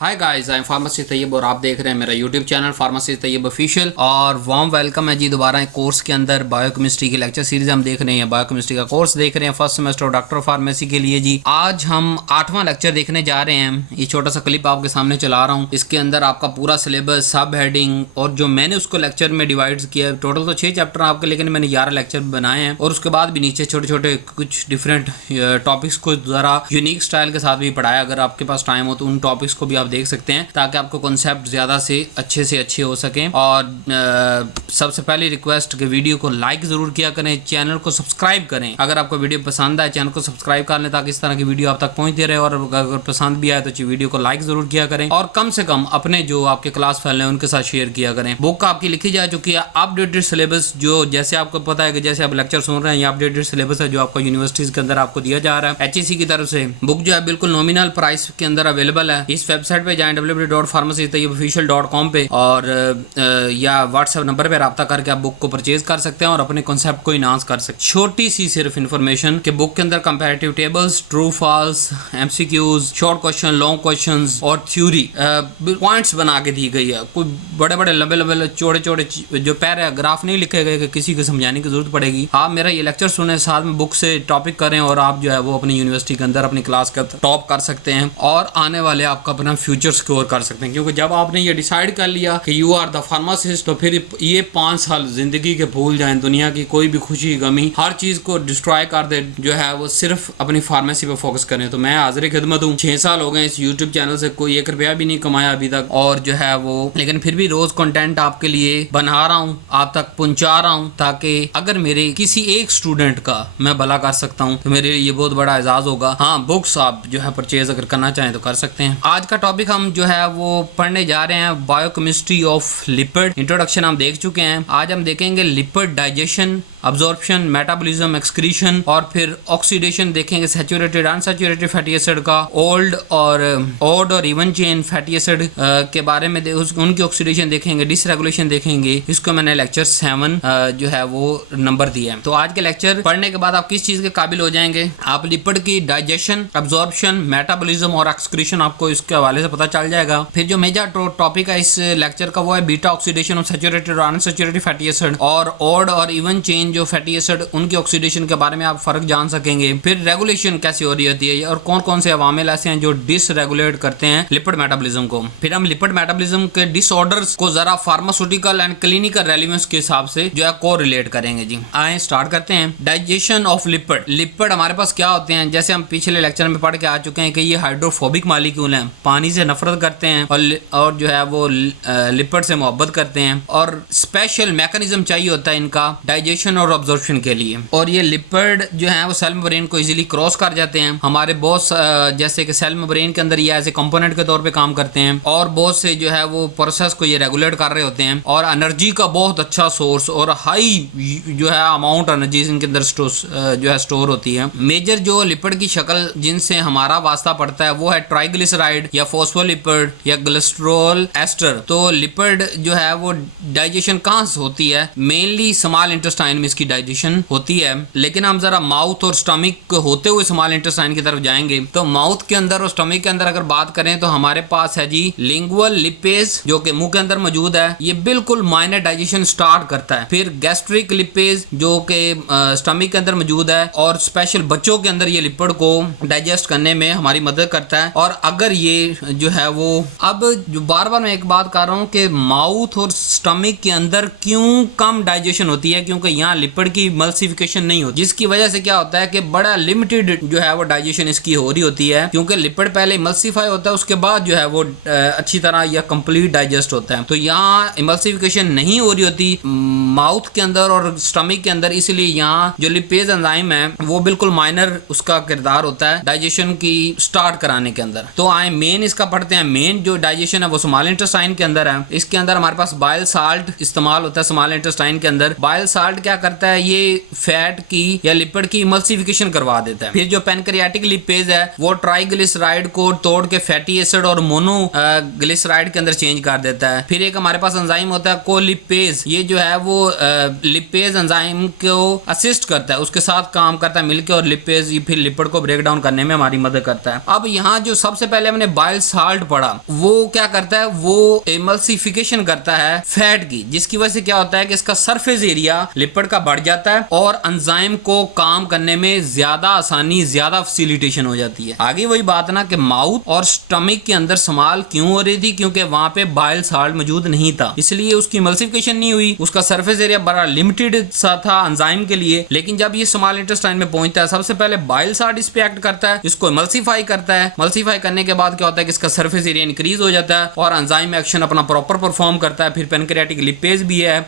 Hi guys, I am pharmacist Tayyab और आप देख रहे हैं मेरा YouTube channel pharmacist Tayyab official. और वार्म वेलकम है जी दोबारा एक कोर्स के अंदर। बायोकेमिस्ट्री की लेक्चर सीरीज हम देख रहे हैं, बायोकेमिस्ट्री का कोर्स देख रहे हैं फर्स्ट सेमेस्टर डॉक्टर फार्मेसी के लिए जी। आज हम 8वां लेक्चर देखने जा रहे हैं। ये छोटा सा क्लिप आपके सामने चला रहा हूँ। इसके अंदर आपका पूरा सिलेबस, सब हेडिंग और जो मैंने उसको लेक्चर में डिवाइड किया, टोटल तो 6 चैप्टर आपके, लेकिन मैंने 11 लेक्चर बनाए हैं। और उसके बाद भी नीचे छोटे छोटे कुछ डिफरेंट टॉपिक्स को ज़रा यूनिक स्टाइल के साथ भी पढ़ाया। अगर आपके पास टाइम हो तो उन टॉपिक्स को भी आप देख सकते हैं ताकि आपको कॉन्सेप्ट ज़्यादा से अच्छे हो सकें। और सबसे पहली रिक्वेस्ट कि वीडियो को लाइक ज़रूर किया करें, चैनल को सब्सक्राइब करें। अगर आपको वीडियो पसंद आए चैनल को सब्सक्राइब कर लें ताकि इस तरह की वीडियो आप तक पहुंचती रहे। और अगर पसंद भी आए तो वीडियो को लाइक ज़रूर किया करें और कम से कम अपने जो आपके क्लास फेल हैं उनके साथ शेयर किया करें। बुक आपकी लिखी जा चुकी है, अपडेटेड सिलेबस, जो जैसे आपको पता है कि जैसे आप लेक्चर सुन रहे हैं, ये अपडेटेड सिलेबस है जो आपको यूनिवर्सिटीज़ के अंदर आपको दिया जा रहा है HEC की तरफ से। बुक जो है बिल्कुल नॉमिनल प्राइस के अंदर अवेलेबल है। इस वेबसाइट पे जाएं www.pharmacytayyibofficial.com पे और या व्हाट्सएप नंबर पे रब्ता करके आप बुक को परचेज कर सकते हैं और अपने कॉन्सेप्ट को इनहांस कर सकते हैं। छोटी सी सिर्फ इन्फॉर्मेशन कि बुक के अंदर comparative tables, true false, MCQs, short question, long questions और थ्योरी पॉइंट्स बना के दी गई है। कोई बड़े बड़े लंबे चौड़े जो पैराग्राफ नहीं लिखे गए कि किसी को समझाने की जरूरत पड़ेगी। आप मेरा ये लेक्चर सुने, साथ में बुक से टॉपिक करें और आप जो है वो अपनी यूनिवर्सिटी के अंदर अपनी क्लास का टॉप कर सकते हैं और आने वाले आपका अपना फ्यूचर सिक्योर कर सकते हैं। क्योंकि जब आपने ये डिसाइड कर लिया कि यू आर द फार्मासिस्ट, तो फिर ये 5 साल जिंदगी के भूल जाएं। दुनिया की कोई भी खुशी गमी हर चीज को डिस्ट्रॉय कर दे, जो है वो सिर्फ अपनी फार्मेसी पे फोकस करें। तो मैं हाजिर खिदमत हूँ। 6 साल हो गए इस यूट्यूब चैनल से, कोई 1 रुपया भी नहीं कमाया अभी तक, और जो है वो लेकिन फिर भी रोज कंटेंट आपके लिए बना रहा हूँ, आप तक पहुंचा रहा हूँ, ताकि अगर मेरे किसी एक स्टूडेंट का मैं भला कर सकता हूँ तो मेरे लिए ये बहुत बड़ा एजाज होगा। हाँ, बुक्स आप जो है परचेज अगर करना चाहें तो कर सकते हैं। आज का टॉपिक हम जो है वो पढ़ने जा रहे हैं बायोकेमिस्ट्री ऑफ लिपिड। इंट्रोडक्शन हम देख चुके हैं। आज हम देखेंगे lipid digestion, absorption, metabolism, excretion और फिर ऑक्सीडेशन देखेंगे। सैचुरेटेड अनसैचुरेटेड फैटी एसिड का, ओल्ड और ऑड और इवन चेन फैटी एसिड के बारे में उनकी ऑक्सीडेशन देखेंगे, डिसरेगुलेशन देखेंगे। इसको मैंने लेक्चर 7 जो है वो नंबर दिया है। तो आज के लेक्चर पढ़ने के बाद आप किस चीज के काबिल हो जाएंगे? आप लिपिड की डाइजेशन, अब्जॉर्प्शन, मेटाबॉलिज्म और एक्सक्रीशन आपको इसके हवाले से पता चल जाएगा। फिर जो मेजर टॉपिक है इस लेक्चर का वो है बीटा ऑक्सीडेशन ऑफ सैचुरेटेड और अनसैचुरेटेड फैटी एसिड, और ऑड और इवन चेन जो फैटी एसिड उनकी ऑक्सीडेशन के बारे में आप फर्क जान सकेंगे। फिर रेगुलेशन कैसे हो रही होती है और कौन कौन से अवामिल ऐसे हैं जो डिसरेगुलेट करते हैं लिपिड मेटाबॉलिज्म को। फिर हम लिपिड मेटाबॉलिज्म के डिसऑर्डर्स को जरा फार्मास्यूटिकल एंड क्लिनिकल रेलेवेंस के हिसाब से जो है को रिलेट करेंगे जी। आए स्टार्ट करते हैं। Digestion of lipid. लिपिड हमारे पास क्या होते हैं? जैसे हम पिछले लेक्चर में पढ़ के आ चुके हैं कि ये हाइड्रोफोबिक मॉलिक्यूल हैं, पानी से नफरत करते हैं और जो है वो लिपिड से मोहब्बत करते हैं, और स्पेशल मैकेनिज्म चाहिए होता है इनका डाइजेशन और अब्जॉर्प्शन के लिए। और ये लिपिड जो है वो सेल मेम्ब्रेन को इजीली क्रॉस कर जाते हैं। हमारे बहुत जैसे कि सेल मेम्ब्रेन के अंदर ये एज ए कंपोनेंट के तौर पे काम करते हैं और बहुत से जो है वो प्रोसेस को ये रेगुलेट कर रहे होते हैं। और एनर्जी का बहुत अच्छा सोर्स और हाई जो है अमाउंट एनर्जी इनके अंदर जो है स्टोर होती है। मेजर जो लिपिड की शक्ल जिनसे हमारा वास्ता पड़ता है वो है ट्राइग्लिसराइड या फॉस्फोलिपिड या ग्लिसरॉल एस्टर। तो लिपिड जो है वो डाइजेशन कहाँ से होती है? मेनली स्मॉल इंटेस्टाइन में इसकी डाइजेशन होती है। लेकिन हम जरा माउथ और स्टमक होते हुए स्मॉल इंटेस्टाइन की तरफ जाएंगे। तो माउथ के अंदर और स्टमक के अंदर अगर बात करें तो हमारे पास है जी लिंगुअल लिपेज, जो कि मुंह के अंदर मौजूद है। ये बिल्कुल माइनर डाइजेशन स्टार्ट करता है। फिर गैस्ट्रिक लिपेज जो कि स्टमक के अंदर मौजूद है, और स्पेशल बच्चों के अंदर ये लिपिड को डाइजेस्ट करने में हमारी मदद करता है। और अगर ये जो है वो अब जो बार बार मैं एक बात कर रहा हूँ कि माउथ और स्टमक के अंदर क्यों कम डाइजेशन होती है, क्योंकि यहाँ लिपिड की मल्सिफिकेशन नहीं होती, जिसकी वजह से क्या होता है कि बड़ा लिमिटेड जो है वो डाइजेशन इसकी हो रही होती है। क्योंकि लिपिड पहले इमल्सिफाई होता है, उसके बाद जो है वो अच्छी तरह या कंप्लीट डाइजेस्ट होता है। तो यहाँ इमल्सिफिकेशन नहीं हो रही होती माउथ के अंदर और स्टमक के अंदर, इसलिए यहाँ जो लिपेज एंजाइम है वो बिल्कुल माइनर उसका किरदार होता है डाइजेशन की स्टार्ट कराने के अंदर। तो आए मेन इसका पढ़ते हैं। मेन जो डाइजेशन है वो स्मॉल इंटेस्टाइन के अंदर है। इसके अंदर हमारे पास बाइल साल्ट इस्तेमाल होता है। स्मॉल इंटेस्टाइन के अंदर बाइल साल्ट क्या करता है, ये फैट की या लिपिड की इमल्सिफिकेशन करवा देता है। फिर जो पैनक्रियाटिक लिपेज है वो ट्राइग्लिसराइड को तोड़ के फैटी एसिड और मोनो ग्लिसराइड के अंदर चेंज कर देता है। फिर एक हमारे पास एंजाइम होता है कोलिपेज, ये जो है वो लिपेज एंजाइम को असिस्ट करता है, उसके साथ काम करता है मिलके, और लिपेज फिर लिपिड को ब्रेक डाउन करने में हमारी मदद करता है। अब यहाँ जो सबसे पहले हमने बाइल साल्ट पढ़ा, वो क्या करता है, वो इमल्सिफिकेशन करता है फैट की, जिसकी वजह से क्या होता है कि इसका सरफेस एरिया लिपिड का बढ़ जाता है और एंजाइम को काम करने में ज्यादा आसानी, ज्यादा फैसिलिटेशन हो जाती है। आगे वही बात ना कि माउथ और स्टमक के अंदर स्मॉल क्यों हो रही थी, क्योंकि वहां पे बाइल साल्ट मौजूद नहीं था, इसलिए उसकी इमल्सिफिकेशन नहीं हुई, उसका सरफेस एरिया बड़ा लिमिटेड सा था एंजाइम के लिए। लेकिन जब ये स्मॉल इंटेस्टाइन में पहुंचता है, सबसे पहले बाइल साल्ट इस पे एक्ट करता है, इसको इमल्सिफाई करता है। इमल्सिफाई करने के बाद क्या होता है कि इसका सरफेस एरिया इंक्रीज हो जाता है और एंजाइम एक्शन अपना प्रॉपर परफॉर्म करता है। फिर पैनक्रियाटिक लिपेज भी है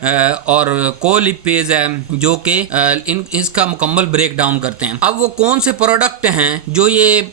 और कोलिपेज है जो कि इसका मुकम्मल ब्रेक डाउन करते हैं। अब वो कौन से प्रोडक्ट हैं जो ये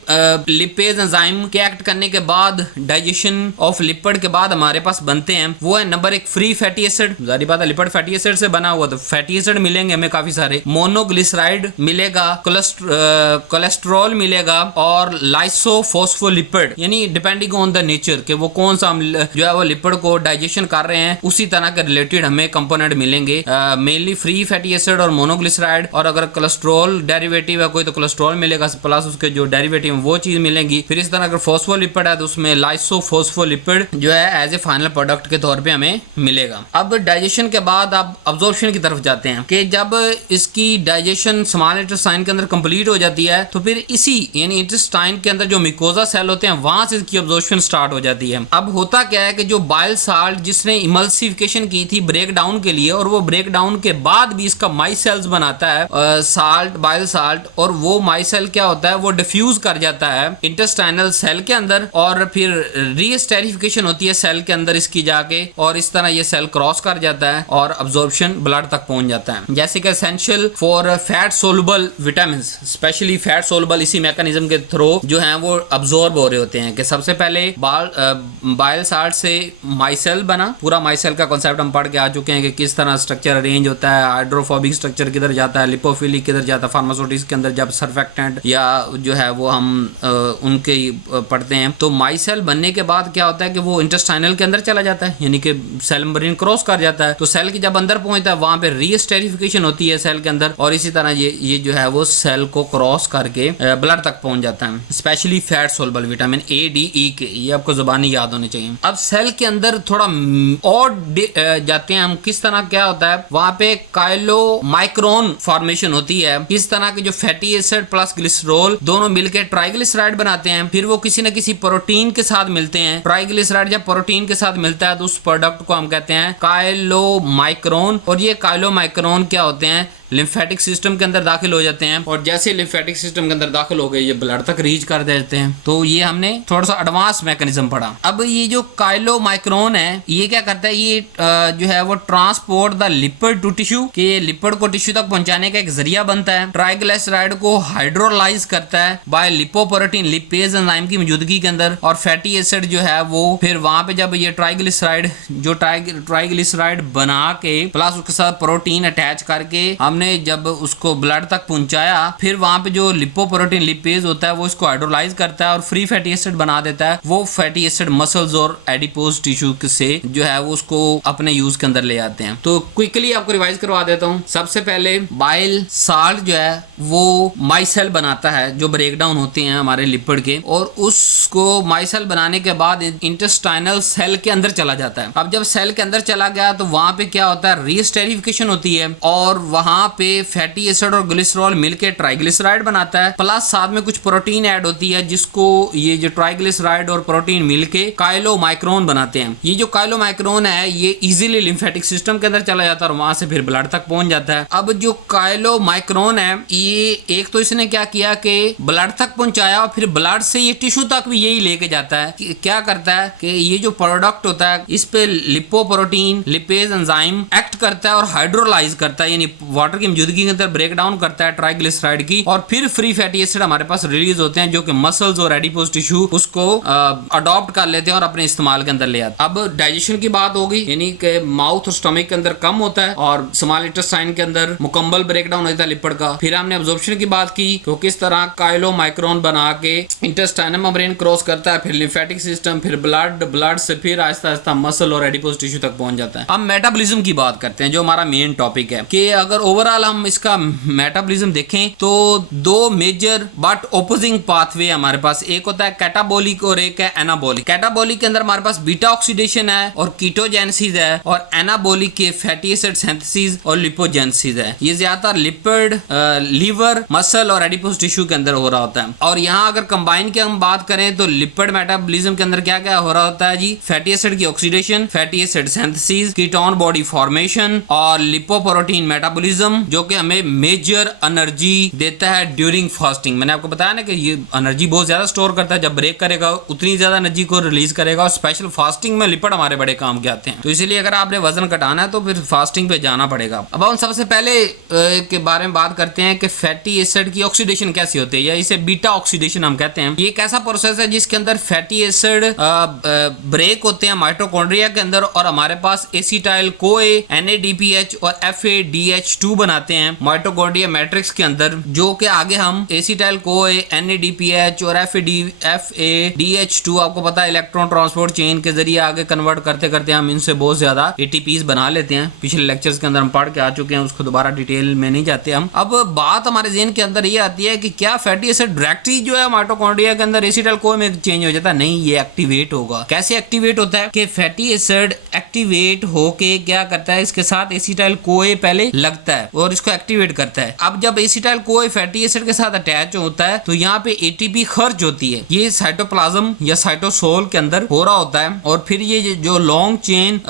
लिपेज एंजाइम के एक्ट करने के बाद, डाइजेशन ऑफ लिपिड के बाद हमारे पास बनते हैं, वो है नंबर 1 फ्री फैटी एसिड। जारी बात है लिपिड फैटी एसिड से बना हुआ, तो फैटी एसिड मिलेंगे हमें काफी सारे, मोनोग्लिसराइड मिलेगा, कोलेस्ट्रॉल मिलेगा और लाइसोफॉस्फोलिपिड, यानी डिपेंडिंग ऑन द नेचर के वो कौन सा जो है वो लिपिड को डाइजेशन कर रहे हैं, उसी तरह के रिलेटेड हमें कंपोनेंट मिलेंगे। मेनली फ्री फैटी एसिड और मोनोग्लिसराइड, और अगर कोलेस्ट्रॉल डेरिवेटिव है कोई तो कोलेस्ट्रॉल मिलेगा प्लस उसके जो डेरिवेटिव है वो चीज मिलेंगी। फिर इस तरह अगर फॉस्फोलिपिड है तो उसमें लाइसोफॉस्फोलिपिड जो है एज ए फाइनल प्रोडक्ट के तौर पे हमें मिलेगा। अब डाइजेशन के बाद आप अब्जॉर्प्शन की तरफ जाते हैं कि जब इसकी डाइजेशन स्मॉल इंटेस्टाइन के अंदर कंप्लीट हो जाती है तो फिर इसी यानी इंटेस्टाइन के अंदर जो मिकोजा सेल होते हैं वहां से इसकी अब्जॉर्प्शन स्टार्ट हो जाती है। अब होता क्या है कि जो बाइल साल्ट जिसने इमल्सिफिकेशन की थी ब्रेक डाउन के लिए, और वो ब्रेक डाउन के बाद भी इसका माइसेल्स बनाता है साल्ट, बाइल साल्ट, और वो माइसेल क्या होता है वो डिफ्यूज कर जाता है इंटेस्टाइनल सेल के अंदर, और फिर रीस्टेरिफिकेशन होती है सेल के अंदर इसकी जाके, और इस तरह ये सेल क्रॉस कर जाता है और अब्जॉर्प्शन ब्लड तक पहुंच जाता है। जैसे कि essential for fat soluble vitamin, specially fat soluble, इसी मैकेनिज्म के थ्रू जो है वो अब्जॉर्ब हो रहे होते हैं। कि सबसे पहले बाइल साल्ट से माइसेल बना, पूरा माइसेल का कॉन्सेप्ट हम पढ़ के आ चुके हैं कि किस तरह स्ट्रक्चर अरेंज होता है, हाइड्रोफोबिक स्ट्रक्चर किधर जाता है, लिपोफिलिक किधर जाता है, फार्मास्यूटिक्स के अंदर जब सर्फेक्टेंट या जो है वो हम उनके पढ़ते हैं। तो माइसेल बनने के बाद क्या होता है कि वो इंटेस्टाइनल के अंदर चला जाता है, यानी कि सेल मेम्ब्रेन क्रॉस कर जाता है। तो सेल की जब अंदर पहुंचता है वहां पे रीस्टेरिफिकेशन होती है सेल के अंदर, और इसी तरह ये जो है वो सेल को क्रॉस करके ब्लड तक पहुंच जाता है, especially fat soluble vitamin A, D, E K, ये आपको जुबानी याद होनी चाहिए। अब सेल के अंदर थोड़ा और जाते हैं हम, किस तरह क्या होता है वहां पे काइलोमाइक्रोन फॉर्मेशन होती है। इस तरह के जो फैटी एसिड प्लस ग्लिसरॉल दोनों मिलकर ट्राइग्लिसराइड बनाते हैं, फिर वो किसी न किसी प्रोटीन के साथ मिलते हैं। ट्राइग्लिसराइड जब प्रोटीन के साथ मिलता है तो उस प्रोडक्ट को हम कहते हैं काइलोमाइक्रोन, और ये काइलोमाइक्रोन क्या होते हैं, लिम्फेटिक सिस्टम के अंदर दाखिल हो जाते हैं, और जैसे लिम्फेटिक सिस्टम के अंदर दाखिल हो गए ये ब्लड तक रीच कर देते हैं। तो ये हमने थोड़ा सा एडवांस मैकेनिज्म पढ़ा। अब ये जो काइलोमाइक्रोन है ये क्या करता है, ये जो है वो transport the lipid to tissue, कि लिपिड को टिश्यू तक पहुंचाने का एक जरिया बनता है। ट्राइग्लिसराइड को हाइड्रोलाइज करता है बाय लिपोप्रोटीन लिपेज एंजाइम की मौजूदगी के अंदर, और फैटी एसिड जो है वो फिर वहां पे जब ये ट्राइग्लिसराइड बना के प्लस उसके साथ प्रोटीन अटैच करके हमने जब उसको ब्लड तक पहुंचाया, फिर वहां पे जो लिपोप्रोटीन लिपेज होता है वो इसको हाइड्रोलाइज करता है और फ्री फैटी एसिड बना देता है। वो फैटी एसिड मसल्स और एडिपोज टिश्यू से जो है वो उसको अपने यूज के अंदर ले आते हैं। तो क्विकली आपको रिवाइज करवा देता हूँ। सबसे पहले बाइल साल्ट जो है वो माइसेल बनाता है जो ब्रेक डाउन होते हैं हमारे लिपिड के, और उसको माइसेल बनाने के बाद इंटेस्टाइनल सेल के अंदर चला जाता है। अब जब सेल के अंदर चला गया तो वहां पे क्या होता है, रीस्टेरिफिकेशन होती है, और वहां पे फैटी एसिड और ग्लिसरॉल मिलके ट्राइग्लिसराइड बनाता है, प्लस साथ में कुछ प्रोटीन ऐड होती है जिसको ये जो ट्राइग्लिसराइड और प्रोटीन मिलके काइलोमाइक्रोन बनाते हैं। ये जो काइलोमाइक्रोन है ये इजीली लिम्फेटिक सिस्टम के अंदर चला जाता है और वहां से फिर ब्लड तक पहुंच जाता है। अब जो काइलोमाइक्रोन है ये एक तो इसने क्या किया कि ब्लड तक पहुंचाया, और फिर ब्लड से ये टिश्यू तक भी यही लेके जाता है। क्या करता है कि ये जो प्रोडक्ट होता है इस पे लिपोप्रोटीन लिपेज एंजाइम एक्ट करता है और हाइड्रोलाइज करता है, यानी वाटर वाटर की मौजूदगी के अंदर ब्रेक डाउन करता है ट्राइग्लिसराइड की, और फिर फ्री फैटी एसिड हमारे पास रिलीज होते हैं जो कि मसल्स और एडिपोज टिश्यू उसको अडॉप्ट कर लेते हैं और अपने इस्तेमाल के अंदर ले आते हैं। अब डाइजेशन की बात होगी, यानी कि माउथ और स्टमक के अंदर कम होता है और स्मॉल इंटेस्टाइन के अंदर मुकम्मल ब्रेक डाउन होता है लिपिड का। फिर हमने अब्जॉर्प्शन की बात की तो किस तरह काइलो माइक्रोन बना के इंटेस्टाइनल मेम्ब्रेन क्रॉस करता है, फिर लिम्फेटिक सिस्टम, फिर ब्लड से फिर आहिस्ता आहिस्ता मसल और एडिपोज टिश्यू तक पहुंच जाता है। अब मेटाबॉलिज्म की बात करते हैं जो हमारा मेन टॉपिक है कि अगर ओवरऑल हम इसका मेटाबॉलिज्म देखें तो दो मेजर बट ओपोजिंग पाथवे हमारे पास, एक होता है कैटाबोलिक और एक है एनाबोलिक। कैटाबोलिक के अंदर हमारे पास बीटा ऑक्सीडेशन है और कीटोजेनेसिस है, और एनाबोलिक के फैटी एसिड सिंथेसिस और लिपोजेनेसिस है। ये ज्यादातर लिपिड, लीवर, मसल और एडिपोज टिश्यू के अंदर हो रहा होता है। और यहाँ अगर कंबाइन की हम बात करें तो लिपिड मेटाबॉलिज्म के अंदर क्या क्या हो रहा होता है जी, फैटी एसिड की oxidation, fatty acid synthesis, ketone body formation और लिपोप्रोटीन मेटाबॉलिज्म, जो कि हमें मेजर एनर्जी देता है ड्यूरिंग फास्टिंग। मैंने आपको बताया ना कि ये एनर्जी बहुत ज्यादा स्टोर करता है, जब ब्रेक करेगा उतनी ज्यादा एनर्जी को रिलीज करेगा, और स्पेशल फास्टिंग में लिपिड हमारे बड़े काम के आते हैं। तो इसीलिए अगर आपने वजन घटाना है तो फिर फास्टिंग पे जाना पड़ेगा। अब हम सबसे पहले के बारे में बात करते हैं कि फैटी एसिड की ऑक्सीडेशन कैसी होती है, या इसे बीटा ऑक्सीडेशन हम कहते हैं। ये एक ऐसा प्रोसेस है जिसके अंदर फैटी एसिड ब्रेक होते हैं माइटोकॉन्ड्रिया के अंदर, और हमारे पास एसिटाइल कोए, NADPH और FADH2 बनाते हैं माइटोकॉन्ड्रिया मैट्रिक्स के अंदर, जो कि आगे हम एसिटाइल कोए, NADPH और FADH2 आपको पता है इलेक्ट्रॉन ट्रांसपोर्ट चेन के जरिए आगे कन्वर्ट करते करते हम इनसे बहुत ज्यादा ATPs बना लेते हैं। पिछले लेक्चर्स के अंदर हम पढ़ के आ चुके हैं, उसको दोबारा डिटेल में नहीं जाते हम। अब बात हमारे ज़हन के अंदर ये आती है कि क्या फैटी एसिड डायरेक्टली जो है माइटोकॉन्ड्रिया के अंदर एसिटाइल कोए में चेंज हो जाता है? नहीं, ये एक्टिवेट होगा। कैसे एक्टिवेट होता है कि फैटी एसिड एक्टिवेट होके क्या करता है, इसके साथ एसिटाइल कोए पहले लगता है और इसको एक्टिवेट करता है। अब जब एसिटाइल कोए फैटी एसिड के साथ अटैच होता है तो यहाँ पे ATP खर्च होती है, ये साइटोप्लाज्म या साइटोसोल के अंदर हो रहा होता है, और फिर ये जो लॉन्ग चेन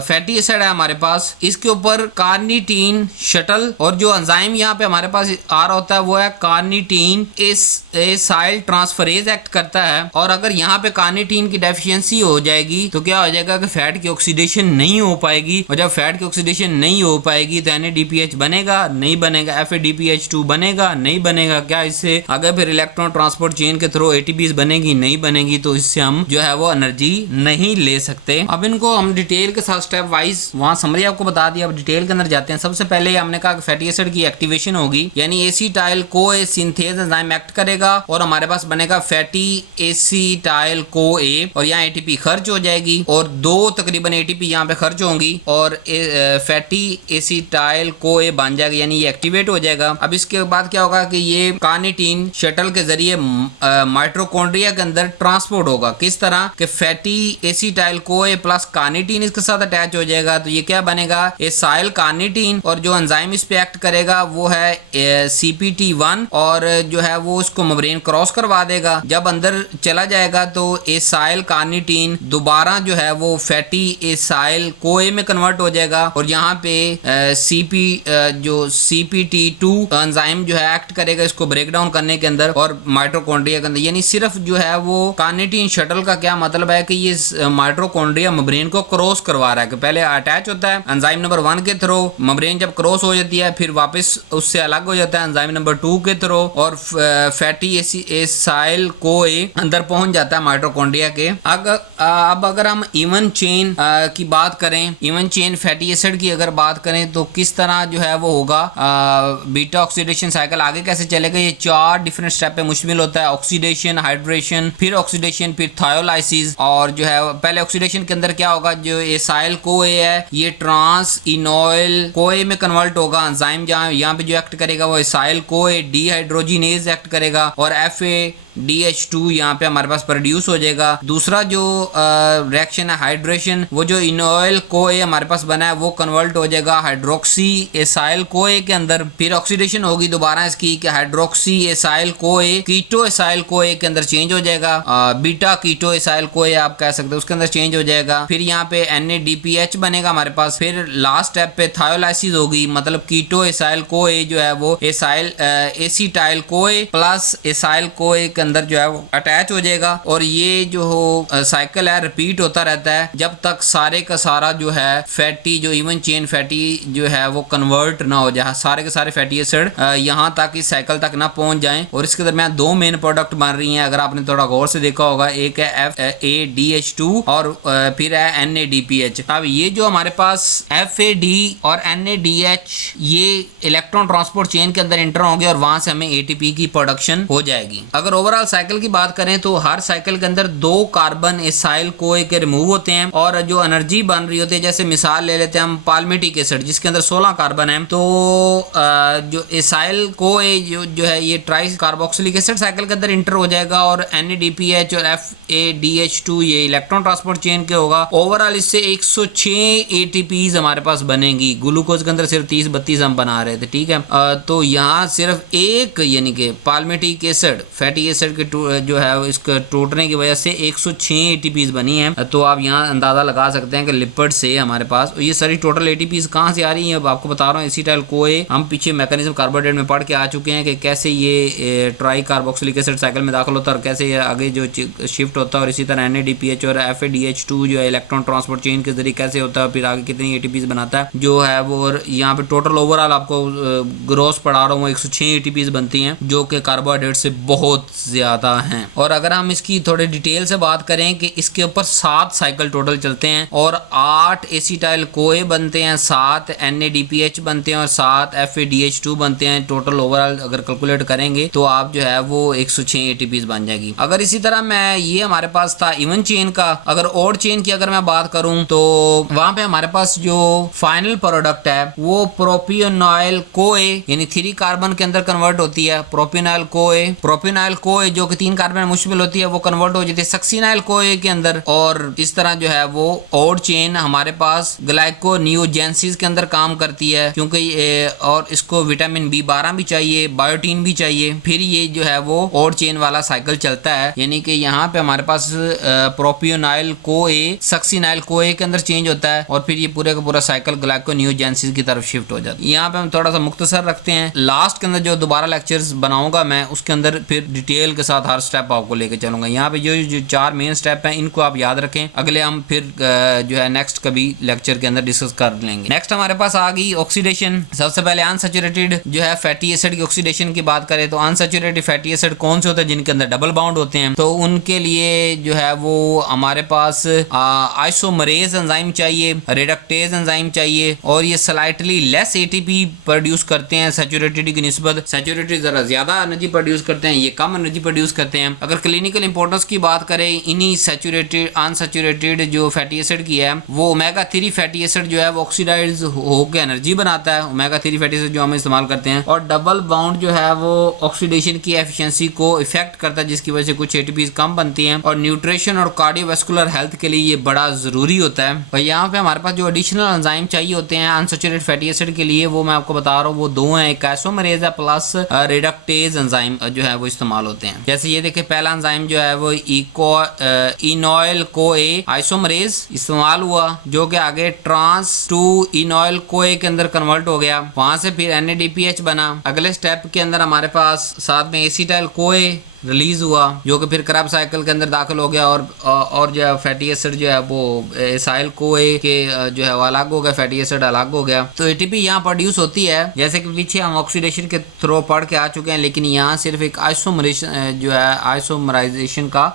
फैटी एसिड है हमारे पास, इसके ऊपर कार्निटीन शटल, और जो एंजाइम यहाँ पे हमारे पास आ रहा होता है वो है कार्निटीन एसाइल ट्रांसफरेज एक्ट करता है। और अगर यहाँ पे कार्निटीन की डेफिशिएंसी हो जाएगी तो क्या हो जाएगा कि फैट की ऑक्सीडेशन नहीं हो पाएगी, और जब फैट की ऑक्सीडेशन नहीं हो पाएगी तो NADPH बनेगा नहीं बनेगा, FADPH2 बनेगा नहीं बनेगा, क्या इससे आगे फिर इलेक्ट्रॉन ट्रांसपोर्ट चेन के थ्रू ATPs बनेगी नहीं बनेगी, तो इससे हम जो है वो एनर्जी नहीं ले सकते। अब इनको हम डिटेल के साथ स्टेप वाइज वहां समरी आपको बता दिया, अब डिटेल के अंदर जाते हैं। सबसे पहले हमने कहा कि फैटी एसिड की एक्टिवेशन होगी, यानी acetyl CoA synthase enzyme act करेगा और हमारे पास बनेगा फैटी एसिटाइल कोए, और यहाँ ATP खर्च हो जाएगी और दो तकरीबन ATP यहाँ पे खर्च होंगी और फैटी एसिटाइल कोए बन जाएगा, यानी ये एक्टिवेट हो जाएगा। अब इसके बाद क्या होगा कि ये कार्निटीन शटल के जरिए माइटोकॉन्ड्रिया के अंदर ट्रांसपोर्ट होगा। किस तरह के fatty acetyl CoA plus carnitine इसके साथ अटैच हो जाएगा, तो ये क्या बनेगा, एसाइल कार्निटीन, और जो एंजाइम इस पे एक्ट करेगा वो है CPT1, और जो है वो उसको मेम्ब्रेन क्रॉस करवा देगा। जब अंदर चला जाएगा तो एसाइल कार्निटीन दोबारा जो है वो फैटी एसाइल कोए में कन्वर्ट हो जाएगा, और यहाँ पे CPT2 एंजाइम जो है एक्ट करेगा इसको ब्रेक डाउन करने के अंदर और माइटोकॉन्ड्रिया के अंदर। यानी सिर्फ जो है वो कार्निटीन शटल का क्या मतलब है कि ये माइटोकॉन्ड्रिया मेम्ब्रेन को क्रॉस करवा रहा है, कि पहले अटैच होता है एंजाइम नंबर 1 के थ्रू, मेम्ब्रेन जब क्रॉस हो जाती है फिर वापस उससे अलग हो जाता है एंजाइम नंबर 2 के थ्रू, और फैटी एसाइल कोए अंदर पहुंच जाता है माइटोकॉन्ड्रिया के। अब अगर हम इवन चेन की बात करें, इवन चेन फैटी एसिड की अगर बात करें तो किस तरह जो है वो होगा, बीटा ऑक्सीडेशन साइकिल आगे कैसे चलेगा, ये 4 डिफरेंट स्टेप पे मुश्तमिल होता है। ऑक्सीडेशन, हाइड्रेशन, फिर ऑक्सीडेशन, फिर थायोलाइसिस, और जो है पहले ऑक्सीडेशन के अंदर क्या होगा, जो एसाइल कोए है ये ट्रांस इनोइल कोए में कन्वर्ट होगा। एंजाइम जहाँ यहाँ पे जो एक्ट करेगा वो एसाइल कोए डीहाइड्रोजिनेज एक्ट करेगा, और FADH2 यहाँ पे हमारे पास प्रोड्यूस हो जाएगा। दूसरा जो रिएक्शन है हाइड्रेशन, वो जो इनोइल कोए हमारे पास बना है वो कन्वर्ट हो जाएगा हाइड्रोक्सी एसाइल कोए के अंदर। फिर ऑक्सीडेशन होगी दोबारा इसकी कि हाइड्रोक्सी एसाइल कोए कीटो एसाइल कोए के अंदर चेंज हो जाएगा, बीटा कीटो एसाइल कोए आप कह सकते हो, उसके अंदर चेंज हो जाएगा। फिर यहाँ पे NADPH बनेगा हमारे पास। फिर लास्ट स्टेप पे थायोलाइसिस होगी, मतलब कीटो एसाइल कोए जो है वो acyl acetyl CoA plus acyl कोए के अंदर जो है वो अटैच हो जाएगा और ये जो साइकिल है रिपीट होता रहता है जब तक सारे का सारा जो है फैटी जो इवन चेन फैटी जो है वो कन्वर्ट ना हो जाए, सारे के सारे फैटी एसिड यहाँ तक इस साइकिल तक ना पहुंच जाएं। और इसके दरमियान दो मेन प्रोडक्ट बन रही हैं, अगर आपने थोड़ा गौर से देखा होगा, एक है FADH2 और फिर है NADPH। अब ये जो हमारे पास FAD और NADH ये इलेक्ट्रॉन ट्रांसपोर्ट चेन के अंदर इंटर होंगे और वहां से हमें ATP की प्रोडक्शन हो जाएगी। अगर ओवरऑल साइकिल की बात करें तो हर साइकिल के अंदर 2 कार्बन एसाइल कोए के रिमूव होते हैं और जो एनर्जी बन रही होती है, जैसे मिसाल ले लेते हैं हम पाल्मिटिक एसिड जिसके अंदर 16 कार्बन है, तो जो एसाइल कोए जो है ये ट्राई कार्बोक्सिलिक एसिड साइकिल के अंदर इंटर हो जाएगा और NADPH और FADH2 ये इलेक्ट्रॉन ट्रांसपोर्ट चेन के होगा। ओवरऑल इससे 106 ATPs हमारे पास बनेगी। ग्लूकोज के अंदर सिर्फ 30-32 हम बना रहे थे, ठीक है। तो यहाँ सिर्फ एक यानी कि पाल्मिटिक एसिड फैटी एसिड के जो है इसके टूटने की वजह से 106 ATPs बनी है। तो आप यहाँ अंदाजा लगा सकते हैं कि लिपिड से हमारे पास ये सारी टोटल ATPs कहाँ से आ रही है। अब आपको बता रहा हूँ एसिटाइल कोए हम पीछे मैकेनिज्म कार्बोहाइड्रेट में पढ़ के आ चुके हैं कि कैसे ये ट्राई कार्बोक्सिलिक एसिड साइकिल में दाखिल होता है और कैसे ये आगे जो शिफ्ट होता है और इसी तरह NADPH और FADH2 जो है इलेक्ट्रॉन ट्रांसपोर्ट चेन के जरिए कैसे होता है, फिर आगे कितनी ATPs बनाता है जो है वो। और यहाँ पे टोटल ओवरऑल आपको ग्रोस पढ़ा रहा हूँ 106 ATPs बनती हैं जो कि कार्बोहाइड्रेट से बहुत ज्यादा हैं। और अगर हम इसकी थोड़ी डिटेल से बात करें कि इसके ऊपर 7 साइकिल टोटल चलते हैं और 8 एसिटाइल कोए बनते हैं, 7 NADPH बनते हैं और 7 FADH2 बनते हैं। टोटल ओवरऑल अगर कैलकुलेट करेंगे तो आप जो है वो 106 ATPs बन जाएगी। अगर इसी तरह मैं ये हमारे पास था इवन चेन का, अगर ऑड चेन की अगर मैं बात करूं तो वहां पे हमारे पास जो फाइनल प्रोडक्ट है वो प्रोपियोनाइल कोए यानी 3 कार्बन के अंदर कन्वर्ट होती है। प्रोपियोनाइल कोए जो कि 3 कार्बन मुश्किल होती है वो कन्वर्ट हो जाती है सक्सिनाइल कोए के अंदर। और इस तरह जो है वो ऑड चेन हमारे पास ग्लाइकोनियोजेंसिस के अंदर काम करती है क्योंकि और इसको विटामिन B12 भी चाहिए, बायोटीन भी चाहिए, फिर ये जो है वो ऑड चेन वाला साइकिल चलता है। यानी कि यहाँ पे हमारे पास प्रोपियोनाइल कोए सक्सिनाइल कोए के अंदर चेंज होता है और फिर ये पूरे का पूरा साइकिल ग्लाइकोनियोजेंसिस की तरफ शिफ्ट हो जाता है। यहाँ पे हम थोड़ा सा मुख्तसर रखते हैं, लास्ट के अंदर जो दोबारा लेक्चर्स बनाऊंगा मैं उसके अंदर फिर डिटेल के साथ हर स्टेप आपको लेके चलूंगा। यहाँ पे जो 4 मेन स्टेप हैं इनको आप याद रखें, अगले हम फिर जो है नेक्स्ट कभी लेक्चर के अंदर डिस्कस कर लेंगे। नेक्स्ट हमारे पास आ गई ऑक्सीडेशन। सबसे पहले अनसैचुरेटेड जो है फैटी एसिड की ऑक्सीडेशन की बात करें तो अनसैचुरेटेड फैटी एसिड कौन से होते हैं जिनके अंदर डबल बाउंड होते हैं, तो उनके लिए जो है वो हमारे पास आइसोमरेज एंजाइम चाहिए, रिडक्टेज एंजाइम चाहिए और ये स्लाइटली लेस ATP प्रोड्यूस करते हैं सैचुरेटेड की निस्बत। सैचुरेटेड जरा ज्यादा एनर्जी प्रोड्यूस करते हैं, ये कम एनर्जी प्रोड्यूस करते हैं। अगर क्लिनिकल इंपॉर्टेंस की बात करें इन्हीं सैचुरेटेड अनसैचुरेटेड जो फैटी एसिड की है वो ओमेगा 3 फैटी एसिड जो है वो ऑक्सीडाइज होकर एनर्जी बनाता है, ओमेगा 3 फैटी एसिड जो हम इस्तेमाल करते हैं। और डबल बाउंड जो है वो ऑक्सीडेशन की एफिशिएंसी को इफेक्ट करता है जिसकी वजह से कुछ ATPs कम बनती हैं और न्यूट्रिशन और कार्डियोवास्कुलर हेल्थ के लिए ये बड़ा जरूरी होता है। और यहाँ पे हमारे पास जो एडिशनल एंजाइम चाहिए होते हैं अनसैचुरेटेड फैटी एसिड के लिए वो मैं आपको बता रहा हूँ वो 2 हैं, एक आइसोमरेज है प्लस रिडक्टेज एंजाइम जो है वो इस्तेमाल होते हैं। जैसे ये देखिए पहला एंजाइम जो है वो इनॉयल कोए आइसोमरेज इस्तेमाल हुआ जो कि आगे ट्रांस टू इनॉयल कोए के अंदर कन्वर्ट हो गया, वहां से फिर NADPH बना। अगले स्टेप के अंदर हमारे पास साथ में एसिटाइल कोए रिलीज हुआ जो कि फिर क्रैब साइकिल के अंदर दाखिल हो गया और जो है फैटी एसिड जो है वो एसाइल कोए के जो है वो अलग हो गया, फैटी एसिड अलग हो गया। तो ATP यहाँ प्रोड्यूस होती है जैसे कि पीछे हम ऑक्सीडेशन के थ्रू पढ़ के आ चुके हैं, लेकिन यहाँ सिर्फ एक आइसोमरेशन जो है आइसोमराइजेशन का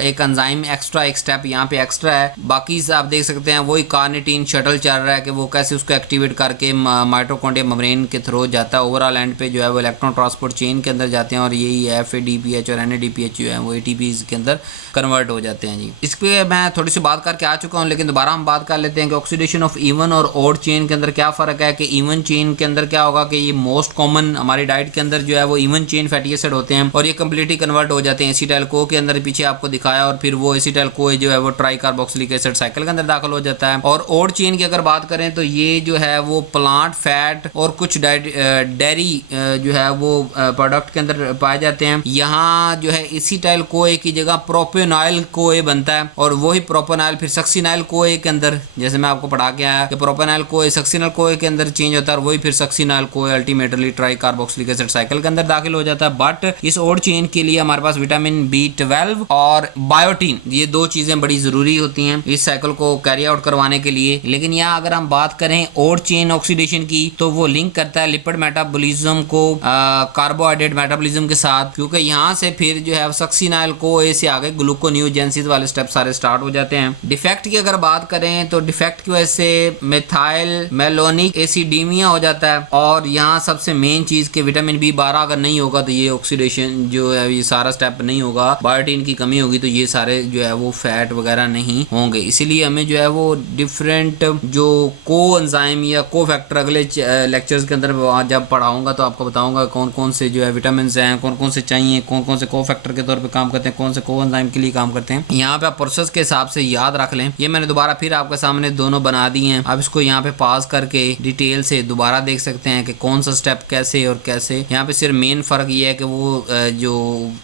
एक एंजाइम एक्स्ट्रा, एक स्टेप यहाँ पे एक्स्ट्रा है। बाकी आप देख सकते हैं वही कार्निटीन शटल चल रहा है कि वो कैसे उसको एक्टिवेट करके माइटोकॉन्ड्रिया मेम्ब्रेन के थ्रू जाता है, ओवरऑल एंड पे जो है वो इलेक्ट्रॉन ट्रांसपोर्ट चेन के अंदर जाते हैं और यही है FADPH और NADPH जो है वो ATPs के अंदर कन्वर्ट हो जाते हैं जी। इस पे मैं थोड़ी सी बात करके आ चुका हूँ, लेकिन दोबारा हम बात कर लेते हैं कि ऑक्सीडेशन ऑफ इवन और ऑड चेन के अंदर क्या फ़र्क है। कि इवन चेन के अंदर क्या होगा कि ये मोस्ट कॉमन हमारी डाइट के अंदर जो है वो इवन चेन फैटी एसिड होते हैं और ये कम्प्लीटली कन्वर्ट हो जाते हैं एसिटाइल को के अंदर, पीछे आपको दिखाया, और फिर वो एसिटाइल को जो है वो ट्राई कार्बोक्सिलिक एसिड साइकिल के अंदर दाखिल हो जाता है। और ऑड चेन की अगर बात करें तो ये जो है वो प्लांट फैट और कुछ डेयरी जो है वो प्रोडक्ट के अंदर पाए जाते हैं। यहाँ जो है एसीटाइल कोए की जगह प्रोपेनॉइल कोए बनता है और वही प्रोपेनॉइल फिर सक्सिनाइल कोए के अंदर, जैसे मैं आपको पढ़ा के आया कि प्रोपेनॉइल कोए सक्सिनाइल कोए के अंदर चेंज होता है और वही फिर सक्सिनाइल कोए ultimately try carboxylic acid cycle के अंदर दाखिल हो जाता है। बट इस ओड चेन के लिए हमारे पास विटामिन B12 और बायोटीन, ये दो चीजें बड़ी जरूरी होती हैं इस साइकिल को कैरी आउट करवाने के लिए। लेकिन यहाँ अगर हम बात करें ओड चेन ऑक्सीडेशन की तो वो लिंक करता है लिपिड मेटाबॉलिज्म को कार्बोहाइड्रेट मेटाबॉलिज्म के साथ, क्योंकि यहाँ से फिर जो है सक्सिनाइल कोए से आगे ग्लूकोनियोजेंसिस वाले स्टेप सारे स्टार्ट हो जाते हैं। डिफेक्ट की अगर बात करें तो डिफेक्ट की वजह से मिथाइल मेलोनिक एसिडीमिया हो जाता है और यहाँ सबसे मेन चीज के विटामिन B12 अगर नहीं होगा तो ये ऑक्सीडेशन जो है ये सारा स्टेप नहीं होगा। बायोटीन की कमी होगी तो ये सारे जो है वो फैट वगैरह नहीं होंगे। इसीलिए हमें जो है वो डिफरेंट जो को एंजाइम या को फैक्टर अगले लेक्चर्स के अंदर जब पढ़ाऊंगा तो आपको बताऊंगा कौन कौन से जो है विटामिन हैं, कौन कौन से चाहिए, कौन कौन से को फैक्टर के तौर पे काम करते हैं, कौन से को एंजाइम के लिए काम करते हैं। यहाँ पे आप प्रोसेस के हिसाब से याद रख लें। ये मैंने दोबारा फिर आपके सामने दोनों बना दिए हैं। आप इसको यहाँ पे पास करके डिटेल से दोबारा देख सकते हैं कि कौन सा स्टेप कैसे और कैसे। यहाँ पे सिर्फ मेन फर्क ये है कि वो जो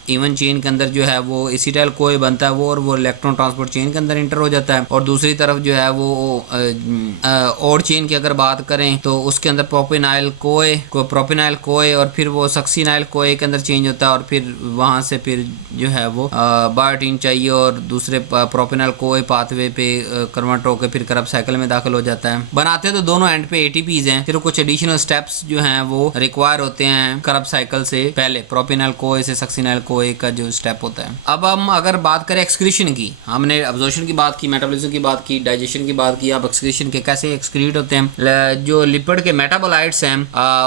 इवन चेन के अंदर जो है वो एसिटाइल कोए बनता है वो और वो इलेक्ट्रॉन ट्रांसपोर्ट चेन के अंदर इंटर हो जाता है और दूसरी तरफ जो है वो ओड चेन की अगर बात करें तो उसके अंदर प्रोपेनाइल कोए और फिर वो सक्सिनाइल कोए के अंदर चेंज होता है और फिर वहां से फिर जो है वो बायोटीन चाहिए और दूसरे प्रोपेनाइल कोए पाथवे पे कन्वर्ट होकर फिर करब साइकिल में दाखिल हो जाता है। बनाते तो दोनों एंड पे ATPs हैं, फिर कुछ एडिशनल स्टेप्स जो हैं वो रिक्वायर होते हैं करब साइकिल से पहले, प्रोपेनाइल कोए से सक्सिनाइल कोए का जो स्टेप होता है। अब हम अगर बात करें एक्सक्रीशन की, हमने अब्जॉर्प्शन की बात की, मेटाबॉलिज्म की बात की, डाइजेशन की बात की, अब एक्सक्रीशन के कैसे एक्सक्रीट होते हैं। जो लिपिड के मेटाबोलाइट्स हैं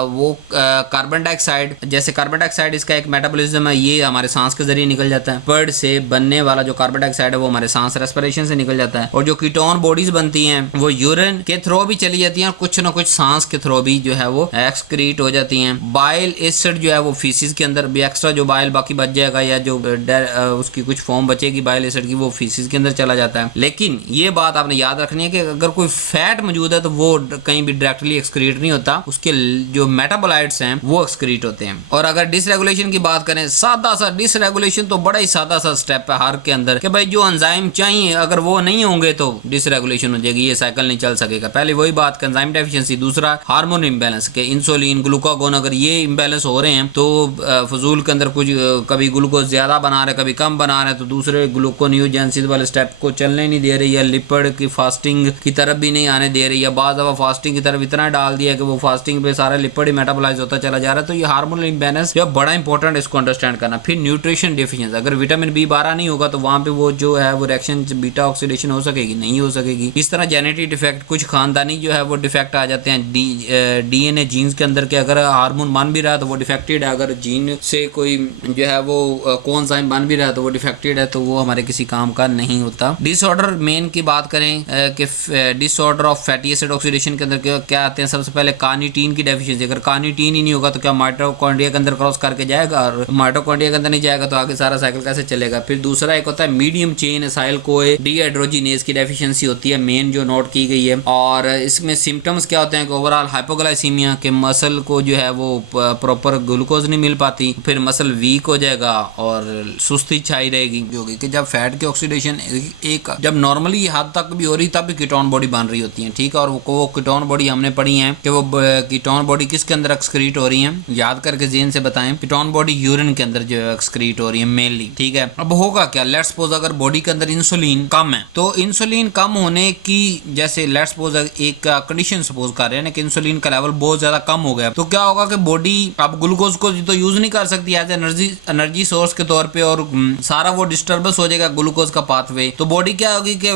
वो कार्बन डाइऑक्साइड, जैसे कार्बन डाइऑक्साइड इसका एक मेटाबॉलिज्म है, ये हमारे सांस के जरिए निकल जाता है। लिपिड से बनने वाला जो कार्बन डाइऑक्साइड है वो हमारे सांस रेस्पिरेशन से निकल जाता है और जो कीटोन बॉडीज बनती हैं वो यूरिन के थ्रू भी चली जाती हैं और कुछ ना कुछ सांस के थ्रू भी जो है वो एक्सक्रीट हो जाती हैं। बाइल एसिड जो है वो फीसिस के अंदर भी एक्स्ट्रा जो बाइल बाकी बच जाएगा या जो उसकी कुछ फॉर्म बचेगी बाइल एसिड की वो फीसिस के अंदर चला जाता है। लेकिन ये बात आपने याद रखनी है कि अगर कोई फैट मौजूद है तो वो कहीं भी डायरेक्टली एक्सक्रीट नहीं होता, उसके जो मेटाबोलाइट्स हैं वो एक्सक्रीट होते हैं। और अगर डिसरेगुलेशन की बात करें, सादा सा डिसरेगुलेशन तो बड़ा ही सादा सा स्टेप है हर के अंदर कि भाई जो एंजाइम चाहिए अगर वो नहीं होंगे तो डिसरेगुलेशन हो जाएगी, ये साइकिल नहीं चल सकेगा। पहले वही बात एंजाइम डेफिशिएंसी, दूसरा हार्मोन इंबैलेंस के इंसुलिन ग्लूकागोन अगर ये इंबैलेंस हो रहे हैं तो फजूल के अंदर कुछ कभी ग्लूकोज ज्यादा बना रहे कभी कम बना रहे तो दूसरे ग्लूकोनियोजेंसिस वाले स्टेप को चलने नहीं दे रही है, लिपिड की फास्टिंग की तरफ भी नहीं आने दे रही है। बाद दफा फास्टिंग की तरफ इतना डाल दिया कि वो फास्टिंग पे सारा लिपिड ही मेटाबोलाइज होता चला जा रहा है। तो ये हार्मोनल इंबैलेंस जो बड़ा इंपॉर्टेंट है इसको अंडरस्टैंड करना। फिर न्यूट्रिशन डेफिशिएंसी, अगर विटामिन B12 नहीं होगा तो वहां पे वो जो है वो रिएक्शन बीटा ऑक्सीडेशन हो सकेगी, नहीं हो सकेगी। इस तरह जेनेटिक डिफेक्ट, कुछ खानदानी जो है वो डिफेक्ट आ जाते हैं DNA जीन्स के अंदर के, अगर हार्मोन बन भी रहा है तो वो डिफेक्टेड है, अगर जीन से कोई जो है वो कोएंजाइम बन भी रहा है तो वो डिफेक्टेड है, तो वो हमारे किसी काम का नहीं होता। डिसऑर्डर मेन की बात करें कि disorder of fatty acid oxidation के अंदर क्या आते हैं, सबसे पहले कार्निटीन की डेफिशिएंसी। अगर कार्निटीन ही नहीं होगा तो क्या माइटोकॉन्ड्रिया के अंदर क्रॉस करके जाएगा, और माइटोकॉन्ड्रिया के अंदर नहीं जाएगा तो आगे सारा साइकिल कैसे चलेगा। फिर दूसरा एक होता है मीडियम चेन एसाइल कोए डीहाइड्रोजिनेज की डेफिशिएंसी होती है मेन जो नोट की गई है। और इसमें सिम्टम्स क्या होते हैं कि ओवरऑल हाइपोग्लाइसीमिया के मसल को जो है वो प्रॉपर ग्लूकोज नहीं मिल पाती, फिर मसल वीक हो जाएगा और सुस्ती छाई रहेगी, क्योंकि कि जब फैट की ऑक्सीडेशन एक जब नॉर्मली हद तक भी हो रही तब भी कीटोन बॉडी बन रही होती है, ठीक है। और वो कीटोन बॉडी हमने पढ़ी है कि वो कीटोन बॉडी किसके अंदर एक्सक्रीट हो रही है, याद करके ज़हन से बताएं। कीटोन बॉडी यूरिन के अंदर जो है एक्सक्रीट हो रही है मेनली, ठीक है। अब होगा क्या, लेट्स सपोज अगर बॉडी के अंदर इंसुलिन कम है तो इंसुलिन कम होने की, जैसे लेट्स सपोज एक कंडीशन सपोज कर रहे हैं ना कि इंसुलिन का लेवल बहुत ज्यादा कम हो गया, तो क्या होगा कि बॉडी अब ग्लूकोज को तो यूज नहीं कर सकती एज एनर्जी सोर्स के तौर पे, और सारा वो डिस्टर्बेंस हो जाएगा ग्लूकोज का पाथवे। तो बॉडी क्या होगी कि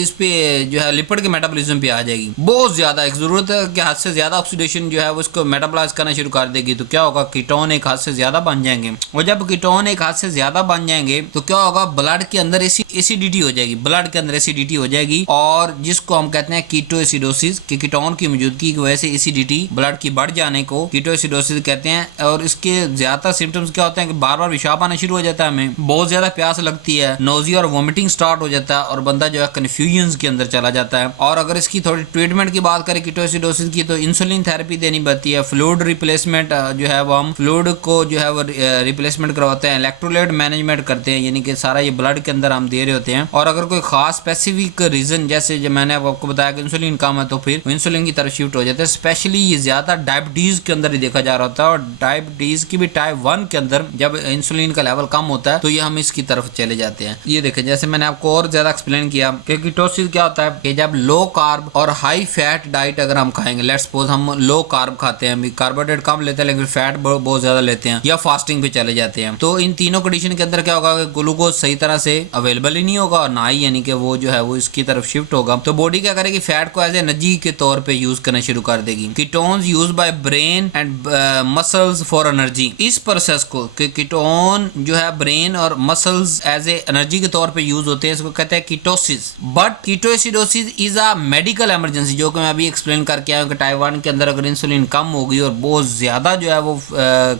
इस पे जो है लिपिड के मेटाबॉलिज्म पे आ जाएगी, बहुत ज्यादा एक जरूरत है कि हद से ज्यादा ऑक्सीडेशन जो है वो उसको मेटाबोलाइज करना शुरू कर देगी। तो क्या होगा, कीटोन एक हद से ज्यादा बन जाएंगे, और जब कीटोन एक हद से ज्यादा बन जाएंगे तो क्या होगा, ब्लड के अंदर एसिडिटी हो जाएगी, ब्लड के अंदर एसिडिटी हो जाएगी, और जिसको हम कहते हैं कीटोएसिडोसिस, कि कीटोन की मौजूदगी की वजह से एसिडिटी ब्लड की बढ़ जाने को कीटोएसिडोसिस कहते हैं। और इसके ज्यादा सिम्टम्स क्या होते हैं कि बार बार पेशाब आना शुरू हो जाता है, हमें बहुत ज्यादा प्यास लगती है, नोजिया और वोमिटिंग स्टार्ट हो जाता है, और बंदा जो है कंफ्यूजन के अंदर चला जाता है। और अगर इसकी थोड़ी ट्रीटमेंट की बात करें कीटोएसिडोसिस की, तो इंसुलिन थेरेपी देनी पड़ती है, फ्लूइड रिप्लेसमेंट जो है वो हम फ्लूइड को जो जो है वो रिप्लेसमेंट करवाते हैं, इलेक्ट्रोलाइट मैनेजमेंट करते हैं, यानी कि सारा ये ब्लड के अंदर हम दे रहे होते हैं। और अगर कोई खास स्पेसिफिक रीजन, जैसे जब मैंने आपको बताया कि इंसुलिन कम है तो फिर इंसुलिन की तरफ शिफ्ट हो जाते हैं। स्पेशली ये ज्यादा डायबिटीज के अंदर ही देखा जा रहा होता है, और डायबिटीज की भी टाइप 1 के अंदर जब इंसुलिन का लेवल कम होता है तो ये हम इसकी तरफ चले जाते हैं। ये देखें, जैसे मैंने आपको और ज्यादा एक्सप्लेन किया कि कीटोसिस क्या होता है कि जब लो कार्ब और हाई फैट डाइट अगर हम खाएंगे, लेट्स सपोज हम लो कार्ब खाते हैं, कार्बोहाइड्रेट कम लेते हैं लेकिन फैट बहुत ज्यादा लेते हैं, या फास्टिंग पे चले जाते हैं, तो इन तीनों कंडीशन के अंदर क्या होगा कि ग्लूकोज सही तरह से अवेलेबल ही नहीं होगा, और ना ही यानी कि वो जो है वो इसकी तरफ शिफ्ट होगा। तो बॉडी क्या करेगी, फैट को एज एनर्जी के तौर पे यूज करना शुरू कर देगी। Ketones use by brain and muscles for energy. इस प्रोसेस को कीटोन जो है ब्रेन और मसल्स एज ए एनर्जी के तौर पे यूज होते हैं, इसको कहते हैं ketosis. But ketoacidosis is a medical emergency, जो कि मैं अभी एक्सप्लेन करके आया हूं कि टाइप 1 के अंदर अगर इंसुलिन कम होगी और बहुत ज्यादा जो है वो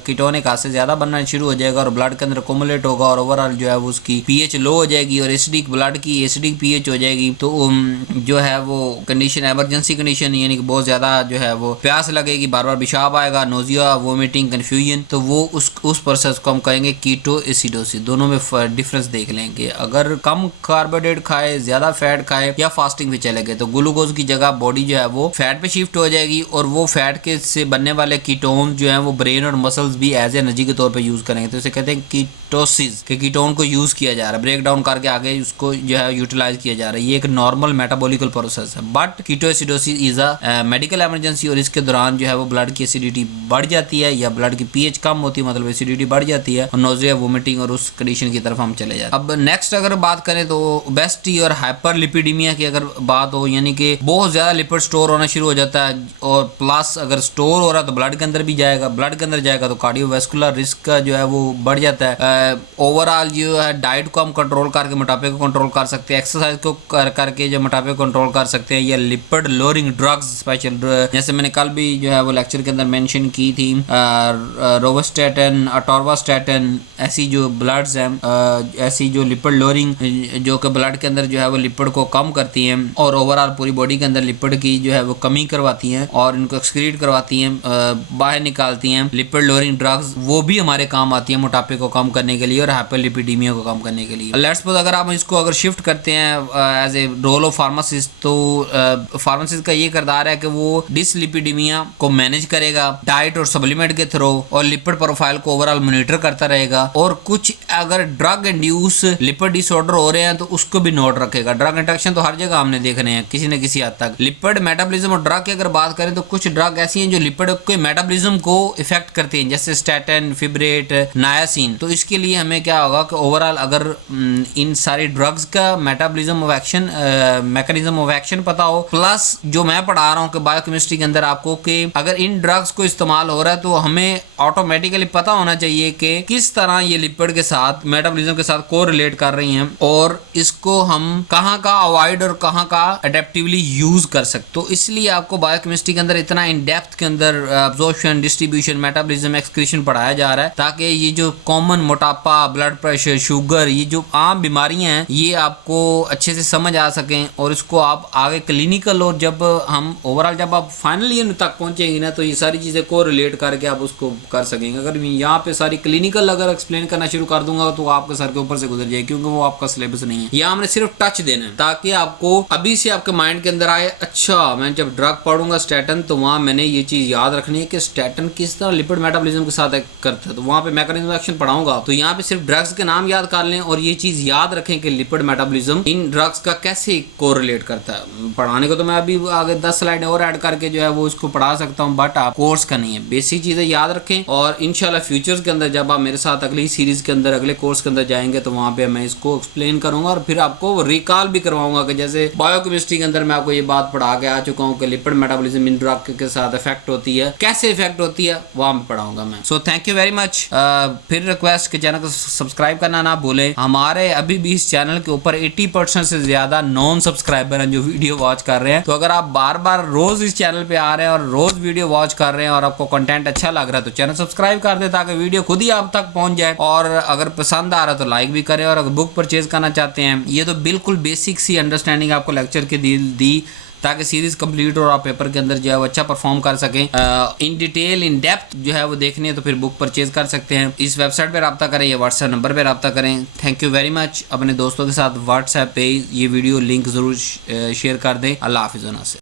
कीटोनिक एसिड से ज्यादा बनना शुरू हो जाएगा और ब्लड के अंदर कोमुलेट होगा, और ओवरऑल जो है वो उसकी पीएच लो हो जाएगी और एसिडिक ब्लड की एसिडिक पीएच हो जाएगी, तो जो है वो कंडीशन इमरजेंसी कंडीशन, यानी कि बहुत ज्यादा जो है वो प्यास लगेगी, बार बार पेशाब आएगा, नोजिया, वोमिटिंग, कंफ्यूजन, तो वो उस प्रोसेस को हम कहेंगे कीटोएसिडोसिस। दोनों में डिफरेंस देख लेंगे। अगर कम कार्बोहाइड्रेट खाए, ज्यादा फैट खाए या फास्टिंग पे चले गए तो ग्लूकोज की जगह बॉडी जो है वो फैट पे शिफ्ट हो जाएगी, और वो फैट के से बनने वाले कीटोन जो है वो ब्रेन और मसल्स भी एज एनर्जी के तौर पे यूज करेंगे। तो इसे कहते हैं कीटोसिस, कि कीटोन को यूज किया जा रहा है, ब्रेक डाउन करके आगे उसको जो है यूटिलाइज किया जा रहा है। ये एक नॉर्मल मेटाबॉलिकल प्रोसेस है। But ketoacidosis is a medical emergency, और इसके दौरान जो है वो ब्लड की एसिडिटी बढ़ जाती है या ब्लड की पीएच कम होती है, मतलब एसिडिटी बढ़ जाती है, और नोजिया, वोमिटिंग और उस कंडीशन की तरफ हम चले जाते हैं। अब नेक्स्ट अगर बात करें तो ओबेसिटी और हाइपरलिपिडीमिया की अगर बात हो, यानी कि बहुत ज्यादा लिपिड स्टोर होना शुरू हो जाता है, और प्लस अगर स्टोर हो रहा है तो ब्लड के अंदर भी जाएगा, ब्लड के अंदर जाएगा तो कार्डियोवैस्कुलर रिस्क का जो है वो बढ़ जाता है। ओवरऑल जो है डाइट को हम कंट्रोल करके मोटापे को कंट्रोल कर सकते हैं, एक्सरसाइज को करके जो मोटापे को कंट्रोल कर सकते हैं, या लिपिड लोअरिंग ड्रग्स स्पेशल, जैसे मैंने कल भी जो है वो लेक्चर के अंदर मेंशन की थी, रोवास्टैटिन, अटोरवास्टैटिन, ऐसी जो ब्लड्स हैं, ऐसी जो लिपिड लोअरिंग जो कि ब्लड के अंदर जो है वो लिपिड को कम करती हैं और ओवरऑल पूरी बॉडी के अंदर लिपिड की जो है वो कमी करवाती हैं और इनको एक्सक्रीट करवाती हैं, बाहर निकालती हैं। लिपिड लोअरिंग ड्रग्स वो भी हमारे काम आती है मोटापे को कम करने के लिए और हाइपरलिपिडीमिया को कम करने के लिए। लेट्स सपोज अगर आप इसको अगर शिफ्ट करते हैं as a role of pharmacist, तो फार्मासिस्ट का ये किरदार है कि वो डिसलिपिडीमिया को मैनेज करेगा डाइट और सप्लीमेंट के थ्रू, और लिपिड प्रोफाइल को ओवरऑल मॉनिटर करता रहेगा, और कुछ अगर ड्रग इंड्यूस लिपिड डिसऑर्डर हो रहे हैं तो उसको भी नोट रखेगा। ड्रग इंटरेक्शन तो हर जगह हमने देख रहे हैं किसी न किसी हद तक। लिपिड मेटाबॉलिज्म और ड्रग की अगर बात करें तो कुछ ड्रग ऐसी हैं जो लिपिड के मेटाबॉलिज्म को इफेक्ट करती हैं, जैसे स्टैटिन, फिब्रेट, नायासिन। तो इसके लिए हमें क्या होगा कि ओवरऑल अगर इन सारी ड्रग्स का metabolism of action, mechanism of action पता हो, प्लस जो मैं पढ़ा रहा हूँ कि बायोकेमिस्ट्री के अंदर आपको कि अगर इन ड्रग्स को इस्तेमाल हो रहा है तो हमें ऑटोमेटिकली पता होना चाहिए कि किस तरह ये लिपिड के साथ, मेटाबॉलिज्म के साथ को रिलेट कर रही हैं, और इसको हम कहाँ का अवॉइड और कहाँ का एडेप्टिवली यूज कर सकते। तो इसलिए आपको बायोकेमिस्ट्री के अंदर इतना इन डेप्थ के अंदर अब्जॉर्प्शन, डिस्ट्रीब्यूशन, मेटाबॉलिज्म, एक्सक्रीशन पढ़ाया जा रहा है, ताकि ये जो कॉमन मोटापा, ब्लड प्रेशर, शुगर, ये जो आम बीमारियां हैं, ये आपको अच्छे से समझ आ सकें, और इसको आप आगे क्लिनिकल और जब हम ओवरऑल जब आप फाइनल ईयर तक पहुंचेंगे ना, तो ये सारी चीजें को रिलेट करके आप उसको कर सकेंगे। अगर यहाँ पे सारी क्लिनिकल अगर एक्सप्लेन करना शुरू कर दूंगा तो आपके सर के ऊपर से गुजर जाए, क्योंकि वो आपका सिलेबस नहीं है। यहाँ हमने सिर्फ टच देना है ताकि आपको अभी से आपके माइंड के अंदर आए, अच्छा मैं जब ड्रग पढ़ूंगा स्टैटिन तो वहाँ मैंने ये चीज याद रखनी है कि स्टैटिन किस तरह लिपिड मेटाबॉलिज्म के साथ करता है, तो वहाँ पे मैकेनिज्म एक्शन पढ़ाऊंगा। तो यहाँ पे सिर्फ ड्रग्स के नाम याद कर लें और ये चीज याद रखें कि लिपिड मेटाबॉलिज्म इन ड्रग्स का कैसे कोरिलेट करता है। पढ़ाने को तो मैं अभी आगे 10 स्लाइड और ऐड करके जो है वो इसको पढ़ा सकता हूँ, बट आप कोर्स का नहीं है, बेसिक चीजें याद रखें, और इंशाल्लाह फ्यूचर्स के अंदर जब आप मेरे साथ अगली सीरीज के अंदर, अगले कोर्स के अंदर जाएंगे तो वहाँ पे मैं इसको एक्सप्लेन करूंगा और फिर आपको रिकॉल भी करवाऊंगा कि जैसे बायोकेमिस्ट्री के अंदर मैं आपको ये बात पढ़ा के आ चुका हूँ कि लिपिड मेटाबॉलिज्म इन ड्रग के साथ इफेक्ट होती है, कैसे इफेक्ट होती है, वहाँ पे पढ़ाऊंगा मैं। So thank you very much. फिर रिक्वेस्ट के चैनल को सब्सक्राइब करना ना भूलें। हमारे अभी भी इस चैनल के ऊपर 80% से ज्यादा नॉन सब्सक्राइबर हैं जो वीडियो वॉच कर रहे हैं। तो अगर आप बार बार रोज इस चैनल पे आ रहे हैं और रोज वीडियो वॉच कर रहे हैं और आपको कंटेंट अच्छा लग रहा है तो चैनल सब्सक्राइब कर दे ताकि वीडियो खुद ही आप तक पहुंच जाए, और अगर पसंद आ रहा है तो लाइक भी करें, और अगर बुक परचेज करना चाहते हैं, ये तो बिल्कुल बेसिक सी अंडरस्टैंडिंग आपको लेक्चर की दी ताकि सीरीज कंप्लीट और आप पेपर के अंदर जो है वो अच्छा परफॉर्म कर सकें। इन डिटेल इन डेप्थ जो है वो देखनी है तो फिर बुक परचेज कर सकते हैं। इस वेबसाइट पर रब्ता करें या व्हाट्सएप नंबर पर रब्ता करें। Thank you very much. अपने दोस्तों के साथ व्हाट्सएप पे ये वीडियो लिंक ज़रूर शेयर कर दें। अल्लाह हाफिज़।